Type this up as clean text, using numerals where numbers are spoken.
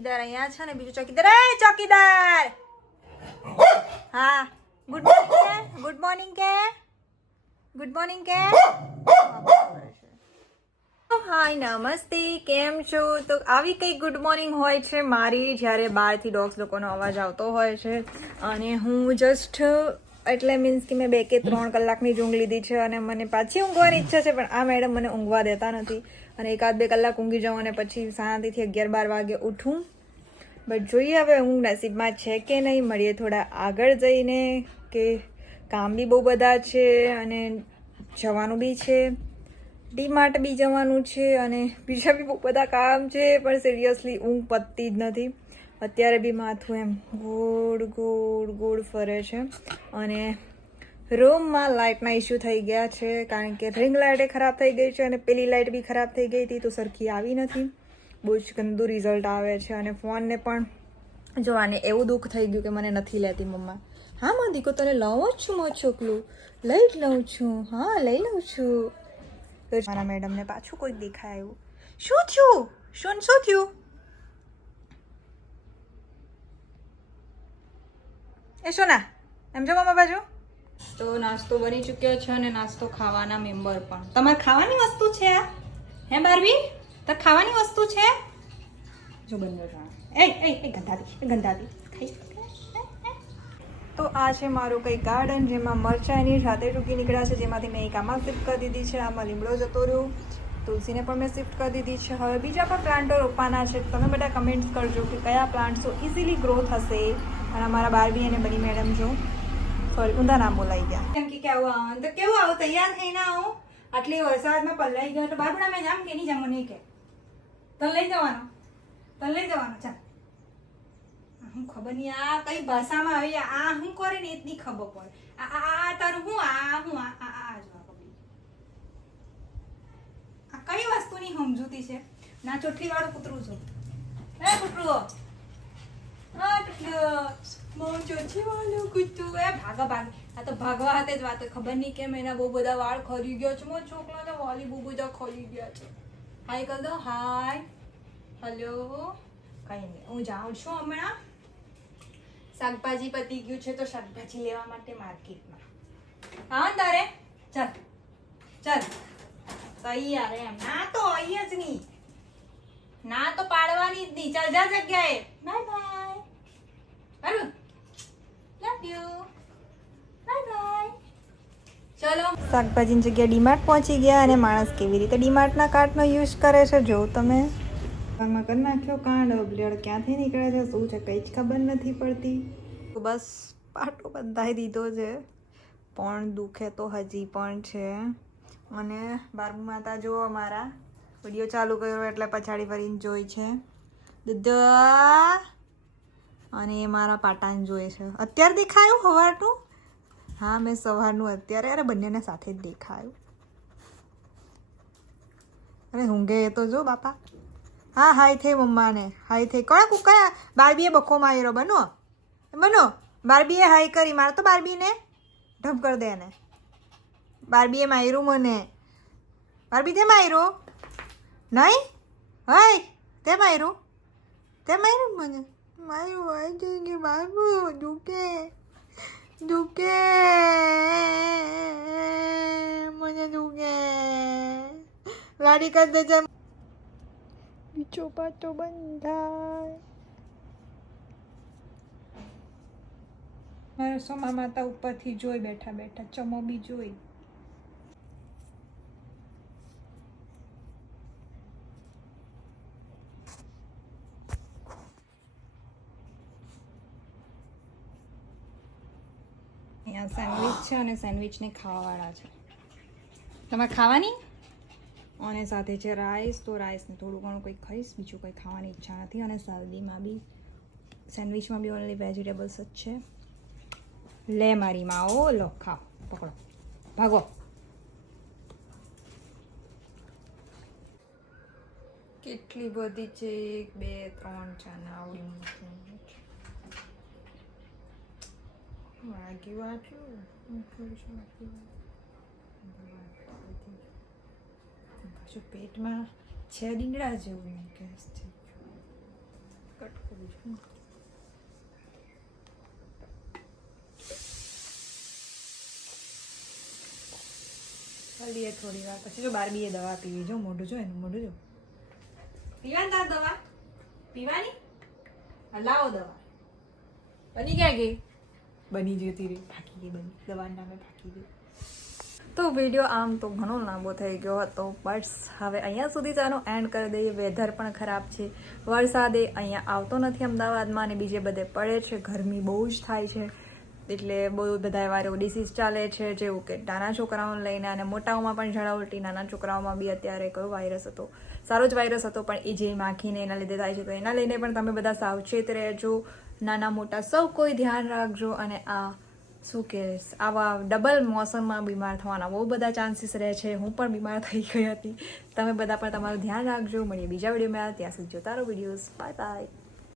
ચોકીદાર અહીંયા છે ને બીજું ચોકીદાર. એ ચોકીદાર, હા ગુડ મોર્નિંગ કે, ગુડ મોર્નિંગ કે, ગુડ મોર્નિંગ કે. હાય નમસ્તે, કેમ છો? તો આવી કઈ ગુડ મોર્નિંગ હોય છે મારી જ્યારે બહારથી ડોગ્સ લોકોનો અવાજ આવતો હોય છે અને હું જસ્ટ એટલે મીન્સ કે મેં 2 કે 3 કલાકની ઊંઘ લીધી છે અને મને પાછી ઊંઘવાની ઈચ્છા છે, પણ આ મેડમ મને ઊંઘવા દેતા નથી અને 1-2 કલાક ઊંઘી જાઉં અને પછી શાંતિથી 11-12 વાગે ઉઠું. બટ જોઈએ હવે ઊંઘ નસીબમાં છે કે નહીં. મળીએ થોડા આગળ જઈને, કે કામ બી બહુ બધા છે અને જવાનું બી છે, ડીમાર્ટ બી જવાનું છે અને બીજા બી બહુ બધા કામ છે, પણ સિરિયસલી ઊંઘ પતતી જ નથી. અત્યારે બી માથું એમ ગોળ ગોળ ગોળ ફરે છે અને રૂમમાં લાઇટના ઇસ્યુ થઈ ગયા છે, કારણ કે રિંગ લાઇટે ખરાબ થઈ ગઈ છે અને પેલી લાઇટ બી ખરાબ થઈ ગઈ હતી, તો સરખી આવી નથી. બહુ જ ગંદુ રિઝલ્ટ આવે છે અને ફોનને પણ જોવાને એવું દુઃખ થઈ ગયું કે મને નથી લેતી મમ્મા. હા માં દીકો તને લઉં જ છું, મો છોકલું લઈ જ લઉં છું, હા લઈ લઉં છું. તો મારા મેડમને પાછું કોઈ દેખાયું. શું થયું? શું થયું? એ સોના એમ જો મમ્મા બાજુ. તો નાસ્તો બની ચૂક્યો છે અને નાસ્તો ખાવાના મેમ્બર પણ. તમારે ખાવાની વસ્તુ છે આ? હે બારબી, તાર ખાવાની વસ્તુ છે? જો બંને જણા એ ગંધાતી ખાઈશ. તો આ છે મારું કંઈ ગાર્ડન, જેમાં મરચાં એની સાથે ટૂંકી નીકળ્યા છે, જેમાંથી મેં એક આમાં શિફ્ટ કરી દીધી છે. આમાં લીમડો જતો રહ્યો, તુલસીને પણ મેં શિફ્ટ કરી દીધી છે. હવે બીજા પણ પ્લાન્ટો રોપવાના છે. તમે બધા કમેન્ટ્સ કરજો કે કયા પ્લાન્ટ્સો ઇઝીલી ગ્રો થશે. અને અમારા બારબી અને બની મેડમ જો સોરી ઊંધા નામ બોલાઈ ગયા. કેમ કે કેવું આવું તો કેવું આવું તૈયાર થઈને આવું, આટલી વરસાદમાં પલ્લાઈ ગયો તો બારબડા મેં જામ કે નહીં જામ મને કે તને લઈ જવાનો ચાલ. હું ખબર નહીં આ કઈ ભાષામાં આવી, આ હું કરે ને એ જ નહીં ખબર પડે. આ તારું હું આ જો આ કઈ વસ્તુની સમજૂતી છે. ના ચોટલી વાળું કૂતરું છું. હે કૂતરું, ચોથી વાળું કૂતરું. ભાગ આ તો ભાગવા હાથે જ વાત. ખબર નહીં કેમ એના બહુ બધા વાળ ખરી ગયા છે. મારા છોકરાના વાલી બહુ બધા ખરી ગયા છે. હાય કર દો, હાય હલો. કઈ નહીં, હું જાઉં છું હમણાં. શાકભાજી પતી ગયું છે તો શાકભાજી લેવા માટે માર્કેટમાં. હા તારે ચાલ તૈયાર એમ. ના તો અહીંયા જ નહીં, ના તો પાડવાની જ નહીં. ચાલ જા જગ્યાએ. Bye bye. હારું લવ યુ, બાય બાય. ચલો શાકભાજીની જગ્યાએ ડીમાર્ટ પહોંચી ગયા અને માણસ કેવી રીતે ડીમાર્ટના કાર્ટનો યુઝ કરે છે જો તમે. આમાં કરી નાખ્યો કાંડ. બ્લેડ ક્યાંથી નીકળે છે શું છે કંઈ જ ખબર નથી પડતી. તો બસ પાટો બંધાઈ દીધો છે, પણ દુખે તો હજી પણ છે. અને બારબુ માતા જો અમારા વિડીયો ચાલુ કર્યો એટલે પછાડી ફરીને જોઈ છે દુધા, અને એ મારા પાટાને જોઈ છે. અત્યારે દેખાયું સવારનું? હા મેં સવારનું અત્યારે, અરે બંનેને સાથે જ દેખાયું. અરે ઊંઘે એ તો જો બાપા. હા હાય થઈ મમ્માને, હાય થઈ. કયા બારબીએ બખો માર્યો. બનો બારબીએ હાય કરી. મારે તો બારબીને ઢબ કરી દે એને. બારબીએ માર્યું મને. બારબી તે માર્યું નહીં? હાય તે માર્યું મને માર્યું. હાય થઈ ગયું બારબુ. દુખે મને દુખે. ગાડી કરી દેજે. બીજો પાટો બંધાય. મારા સોમા માતા ઉપરથી જોઈ બેઠા ચમો બી જોઈ. અહીંયા સેન્ડવિચ છે અને સેન્ડવિચને ખાવાવાળા છે. તમારે ખાવાની? અને સાથે છે રાઈસ. તો રાઈસને થોડું ઘણું કંઈક ખાઈશ, બીજું કંઈ ખાવાની ઈચ્છા નથી. અને સબ્જીમાં બી સેન્ડવિચમાં બી ઓનલી વેજીટેબલ્સ જ છે. લે મારી માં, ઓ લો ખાઓ, પકડો, ભાગો. કેટલી બધી છે? 1 2 3 4 આવડી વાગ્યું આટલું. પાછું પેટમાં છે ડીંગડા જેવું ગેસ છે. કટ કરું છું. હલીએ થોડી વાર પછી જો બારબીએ દવા પીવી. જો મોઢું જો એનું મોઢું જો. પીવાની તાર દવા પીવાની. લાવો દવા. બની ક્યાં ગઈ? બની જતી રહી, ફાકી ગઈ બની. દવાના નામે ફાકી ગઈ. તો વિડીયો આમ તો ઘણો લાંબો થઈ ગયો હતો, બસ હવે અહીંયા સુધી ચાલો એન્ડ કરી દઈએ. વેધર પણ ખરાબ છે, વરસાદે અહીંયા આવતો નથી અમદાવાદમાં, અને બીજે બધે પડે છે. ગરમી બહુ જ થાય છે, એટલે બહુ બધા એવા ડિસીઝ ચાલે છે, જેવું કે નાના છોકરાઓને લઈને અને મોટાઓમાં પણ ઝાડા ઉલટી. નાના છોકરાઓમાં બી અત્યારે કયો વાયરસ હતો, સારો જ વાયરસ હતો, પણ એ જે માખીને એના લીધે થાય છે, તો એના લઈને પણ તમે બધા સાવચેત રહેજો. નાના મોટા સૌ કોઈ ધ્યાન રાખજો. અને આ શું કે આવા ડબલ મોસમમાં બીમાર થવાના બહુ બધા ચાન્સીસ રહે છે. હું પણ બીમાર થઈ ગઈ હતી. તમે બધા પણ તમારું ધ્યાન રાખજો. મળીએ બીજા વિડીયોમાં. ત્યાં સુધી જોતા રહો વિડીયોઝ. Bye bye.